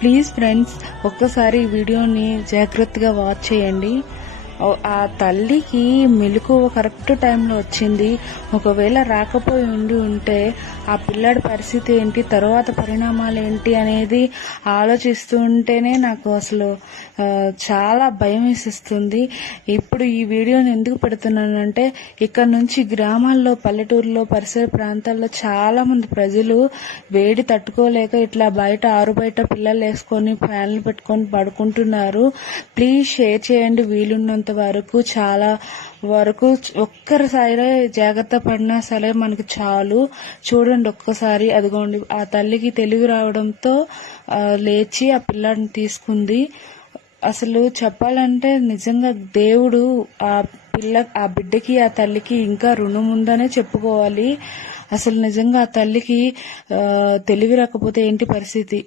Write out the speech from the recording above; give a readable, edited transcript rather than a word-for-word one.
Please friends, ఒక్కసారి ఈ వీడియోని జాగ్రత్తగా వాచ్ చేయండి. ఆ తల్లికి మెలకువ కరెక్ట్ టైంలో వచ్చింది. ఒకవేళ రాకపోయి ఉంటే ఆ పిల్లాడి పరిస్థితి ఏంటి, తర్వాత పరిణామాలు ఏంటి అనేది ఆలోచిస్తూ ఉంటేనే నాకు అసలు చాలా భయం వేసిస్తుంది. ఇప్పుడు ఈ వీడియోని ఎందుకు పెడుతున్నానంటే, ఇక్కడ నుంచి గ్రామాల్లో, పల్లెటూరులో, పరిసర ప్రాంతాల్లో చాలా మంది ప్రజలు వేడి తట్టుకోలేక ఇట్లా బయట ఆరు బయట పిల్లలు వేసుకొని ఫ్యాన్లు పెట్టుకొని పడుకుంటున్నారు. ప్లీజ్ షేర్ చేయండి వీలున్నంత వరకు. చాలా వరకు ఒక్కసారి జాగ్రత్త పడినా సరే మనకు చాలు. చూడండి ఒక్కసారి, అదిగోండి ఆ తల్లికి తెలివి రావడంతో లేచి ఆ పిల్లాడిని తీసుకుంది. అసలు చెప్పాలంటే నిజంగా దేవుడు ఆ బిడ్డకి, ఆ తల్లికి ఇంకా రుణం ఉందనే చెప్పుకోవాలి. అసలు నిజంగా ఆ తల్లికి తెలివి రాకపోతే ఏంటి పరిస్థితి.